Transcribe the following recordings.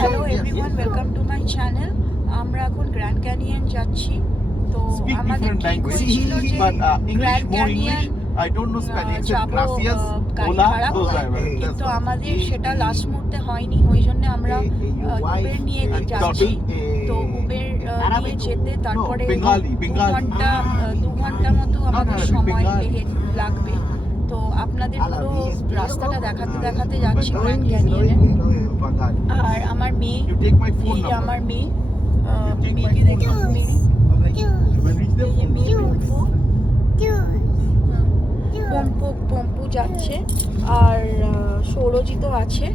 Hello everyone, welcome to my channel. আমরা এখন grand canyon যাচ্ছি। তো আমাদের ঠিক হয়েছিল যে গ্র্যান্ড ক্যানিয়ন যাবো গাড়ি ভাড়া করে, কিন্তু আমাদের সেটা লাস্ট মুহূর্তে হয়নি। ওই জন্য আমরা উবের নিয়ে যাচ্ছি। তো উবের নিয়ে যেতে তারপরে 2 ঘন্টা মতো আমাদের সময় লাগবে। তো আপনাদের পুরো রাস্তাটা দেখাতে দেখাতে যাচ্ছি গ্র্যান্ড ক্যানিয়নে। আর আমার মেয়ে, মেয়েকে দেখুন, পম্পু যাচ্ছে, আর সৌরজিৎ আছে।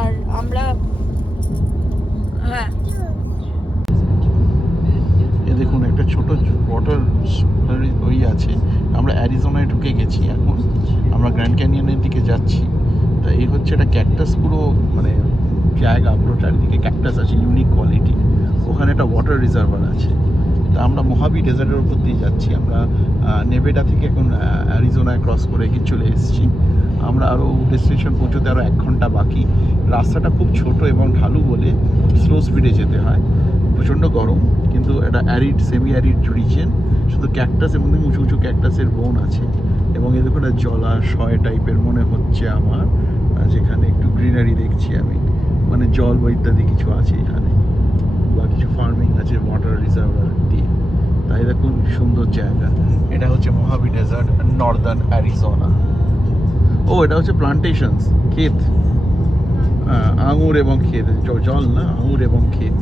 আর আমরা দেখুন একটা ছোট ওয়াটার ওই আছে। আমরা অ্যারিজোনায় ঢুকে গেছি, এখন আমরা গ্র্যান্ড ক্যানিয়নের দিকে যাচ্ছি। তা এই হচ্ছে একটা ক্যাকটাস পুরো মানে জায়গা, পুরো চারিদিকে ক্যাকটাস আছে ইউনিক কোয়ালিটি। ওখানে একটা ওয়াটার রিজার্ভার আছে। তা আমরা মহাবি ডেজার্টের উপর দিয়ে যাচ্ছি। আমরা নেভেডা থেকে এখন অ্যারিজোনায় ক্রস করে চলে এসেছি। আমরা আরও ডেস্টিনেশন পৌঁছতে আরও 1 ঘন্টা বাকি। রাস্তাটা খুব ছোট এবং ঢালু বলে স্লো স্পিডে যেতে হয়। প্রচণ্ড গরম, কিন্তু এটা অ্যারিড, সেমি অ্যারিড রিজিয়ন, শুধু ক্যাকটাস এবং উঁচু উঁচু ক্যাকটাসের বন আছে। এবং এই দেখুন জলাশয় টাইপের মনে হচ্ছে আমার, যেখানে একটু গ্রিনারি দেখছি আমি, মানে জল বা ইত্যাদি কিছু আছে এখানে, বা কিছু ফার্মিং আছে ওয়াটার রিজার্ভার দিয়ে। তাই দেখুন সুন্দর জায়গা। এটা হচ্ছে মহাবি ডেজার্ট, নর্দার্ন অ্যারিজোনা। ও এটা হচ্ছে প্লান্টেশনস, ক্ষেত, আঙুর এবং ক্ষেত, জল না, আঙুর এবং ক্ষেত।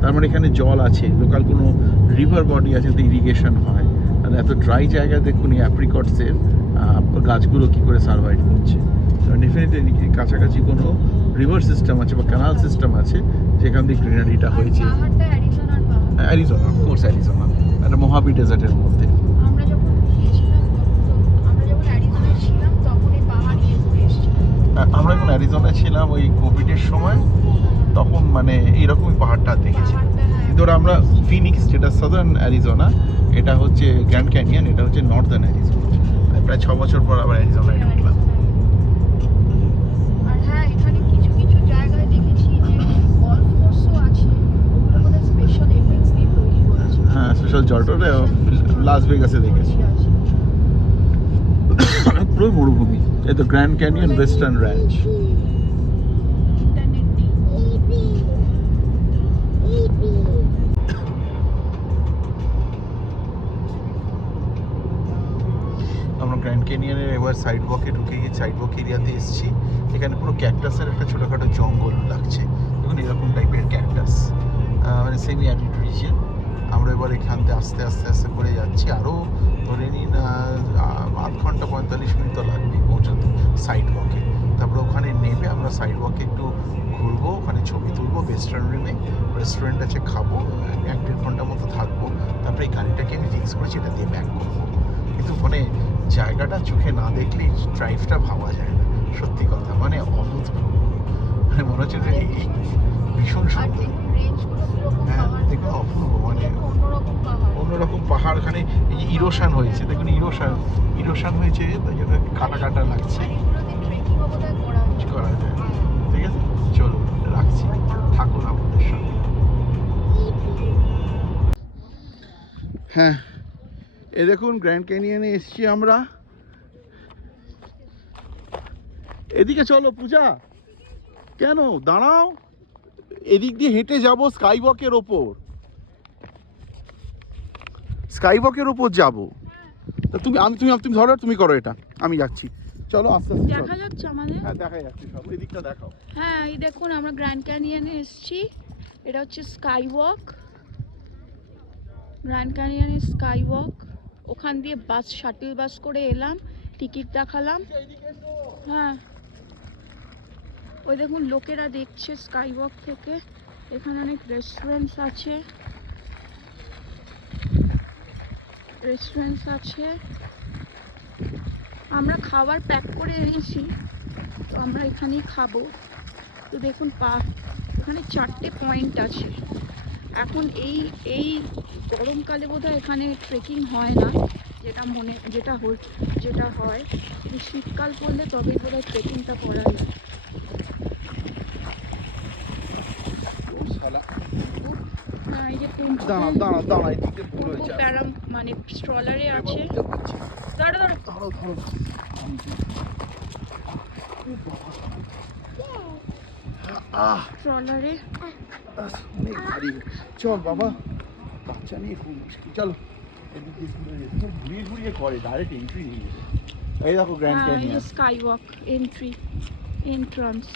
তার মানে এখানে জল আছে, লোকাল কোনো রিভার বডি আছে, তো ইরিগেশন হয়। আর এত ড্রাই জায়গা দেখুন এই অ্যাপ্রিকটসের গাছগুলো কী করে সার্ভাইভ করছে। তো ডেফিনেটলি কাছাকাছি কোনো রিভার সিস্টেম আছে বা ক্যানাল সিস্টেম আছে যেখান থেকে গ্রিনারিটা হয়েছে। অ্যারিজোনা, অফকোর্স অ্যারিজোনা, একটা মহাবি ডেজার্টের মধ্যে। আমরা যখন অ্যারিজোনা ছিলাম ওই কোভিডের সময়, তখন মানে এইরকমই পাহাড়টা দেখেছি। কিন্তু আমরা ফিনিক্স, যেটা সাদার্ন অ্যারিজোনা, এটা হচ্ছে গ্র্যান্ড ক্যানিয়ন, এটা হচ্ছে নর্দার্ন অ্যারিজোনা। প্রায় 6 বছর পর আবার অ্যারিজোনায় ঢুকলাম। হ্যাঁ, স্পেশাল জলটা লাস ভেগাসে দেখেছি। পুরো মরুভূমি। এই তো গ্র্যান্ড ক্যানিয়ন ওয়েস্টার্ন র্যাঞ্চ। আমরা গ্র্যান্ড ক্যানিয়নের এবার সাইড ওয়াকে ঢুকে গিয়ে সাইড ওয়াক এরিয়াতে এসেছি। এখানে পুরো ক্যাকটাসের একটা ছোটোখাটো জঙ্গল লাগছে। দেখুন এরকম টাইপের ক্যাকটাস, মানে সেমি অ্যারিড রিজিয়ন। আমরা এবার এখান থেকে আস্তে আস্তে আস্তে করে যাচ্ছি। আরও ধরে নিন 8 ঘন্টা 45 মিনিট তো লাগবেই পৌঁছতে সাইড ওয়াকে। তারপরে ওখানে নেমে আমরা সাইড ওয়াকে একটু ঘুরবো, ওখানে ছবি তুলবো, ওয়েস্টার্ন রুমে রেস্টুরেন্ট আছে, খাবো, 1-1.5 ঘন্টা মতো থাকবো। তারপরে এই গাড়িটাকে আমি ফিক্স করেছি, এটা দিয়ে ব্যাক করবো। কিন্তু মানে জায়গাটা চোখে না দেখলে ড্রাইভটা ভাবা যায় না, সত্যি কথা, মানে অভূতপূর্ব। মানে মনে হচ্ছে যে ভীষণ সুন্দর। হ্যাঁ দেখুন অপূর্ব, মানে অন্যরকম পাহাড়। ওখানে এই যে ইরোশন হয়েছে, দেখুন ইরোশন হয়েছে, কাটা কাটা লাগছে, করা যায়। ঠিক আছে, চলুন রাখছি, থাকুন আমাদের সঙ্গে। হ্যাঁ, এ দেখুন গ্র্যান্ড ক্যানিয়নে এসছি আমরা। এদিকে চলো পূজা, কেন দাঁড়াও, এদিক দিয়ে হেঁটে যাবো স্কাই ওয়াকের ওপর, স্কাই ওয়াকের ওপর যাবো। তা তুমি ধরো, তুমি করো এটা, আমি যাচ্ছি। চলো আস্তে আস্তে দেখা যাচ্ছে আমাদের। হ্যাঁ দেখা যাচ্ছে সব, এদিকটা দেখাও। হ্যাঁ এই দেখুন আমরা গ্র্যান্ড ক্যানিয়নে এসেছি। এটা হচ্ছে স্কাই ওয়াক, গ্র্যান্ড ক্যানিয়নের স্কাই ওয়াক। ওখান দিয়ে বাস, শাটল বাস করে এলাম, টিকিট দেখালাম। হ্যাঁ ওই দেখুন লোকেরা দেখছে স্কাই ওয়াক থেকে। এখানে অনেক রেস্টুরেন্টস আছে। আমরা খাবার প্যাক করে এনেছি, তো আমরা এখানেই খাবো। তো দেখুন এখানে 4টে পয়েন্ট আছে। এখন এই গরমকালে বোধহয় এখানে ট্রেকিং হয় না, যেটা হয় শীতকাল পড়লে তবেই বোধহয় ট্রেকিংটা করা যায়। খেলা। না এই যে দাঁড়া দাঁড়া দাঁড়া, এদিকে ভুল পুরো হয়েছে। প্যারাম মানে স্ট্রলারে আছে। উঠতে পারছি না। দাঁড়া দাঁড়া ধরো ধরো। ট্রলারে অনেক ভারী। চল বাবা, বাচ্চা নিয়ে খুব মুশকিল। চলো এদিকে ঘুরিয়ে ঘুরিয়ে করে, ডাইরেক্ট এন্ট্রি নিয়ে। এই দেখো grand canyon. Sky walk entrance.